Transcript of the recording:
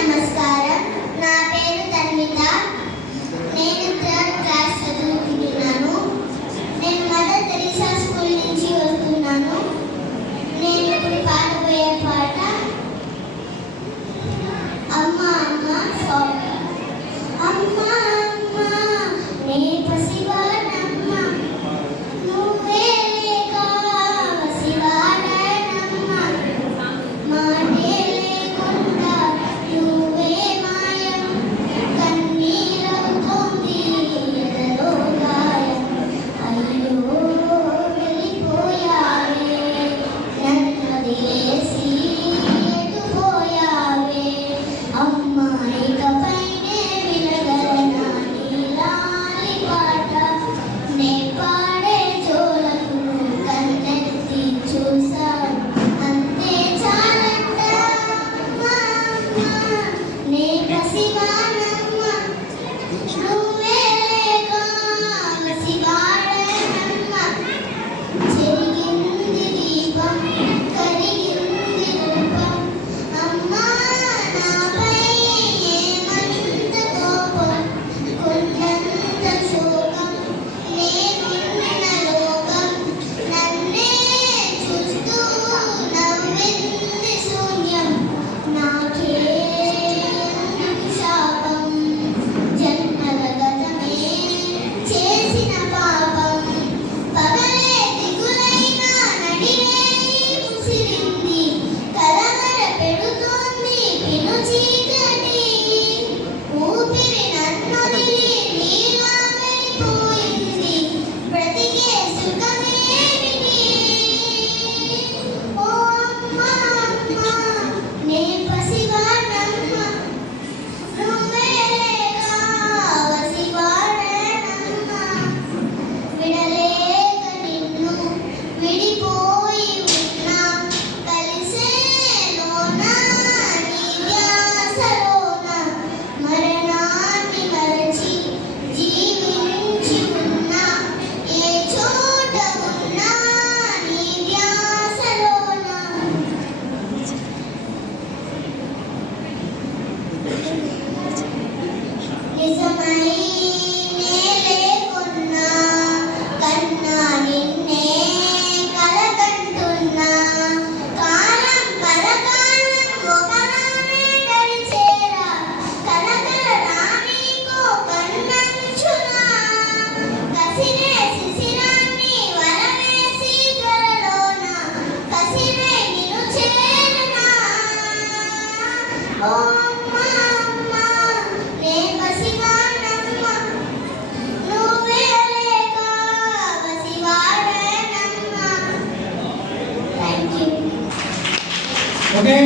నమస్కారం. నా పేరు తన్విత. నేను థర్డ్ క్లాస్ చదువుకుంటున్నాను. నేను మదర్ తెరీసా స్కూల్ నుంచి వస్తున్నాను. నేను ఇప్పుడు పాడబోయే పాట అమ్మ అమ్మ సాంగ్. అమ్మ అమ్మ నే పసివాడమ్మ, నువ్వే లేక పసివాడనమ్మ, మాటే లేకుండా నువ్వే మాయం, కన్నీరవుతోంది ఎదలో గాయం. అయ్యో వెళ్ళిపోయావే, నన్నొదిలేసి ఎటుపోయావే. అమ్మా ఇకపైనే వినగలనా నీలాలి పాట, నే పాడే జోలకు కన్నెత్తి చూశాను, అంతే చాలంట. అమ్మా అమ్మ నే పసివానమ్మ, నువ్వే లేక పసివాడనమ్మ, చెరిగింది దీపం కరిగింది రూపం. అమ్మా నాపై ఏమంత కోపం, కొండంత శోకం, నేనున్న లోకం నన్నే చూస్తూ నవ్వింది శూన్యం. నాకే శాపం, జన్మల గతమే చేసిన పాపం. పగలే దిగులైనా నడిరే ముసిరింది, కలవర పెడుతోంది పెను చీకటి. ఊపిరి నన్నొదిలి నీలా వెళ్ళిపోయింది, బ్రతికే సుఖమేమిటి. ఓ అమ్మ అమ్మ నే పసివాడమ్మ, నువ్వే లేక పసివాడనమ్మ, విడలేక నిన్ను విడిపోయి ఉన్నా, కలిసేలోన నీ ధ్యాసలోన, మరణాన్ని మరచి జీవించి ఉన్నా, ఏ చోట ఉన్నా నీ ధ్యాసలోన. నిజమై నే లేకున్నా, కన్నా నిన్నే కలగంటున్నా, కాలం కలకాలం ఒకనాడే గడిచేరా, కలకల రానీకో కన్నంచునా, కసిరే శిశిరాన్ని వలవేసి త్వరలోన, కసిరే నిన్ను చేరునా. ఓ అమ్మ అమ్మ నే పసివాడమ్మ, నువ్వే లేక పసివాడనమ్మ. Thank you. ఓకే.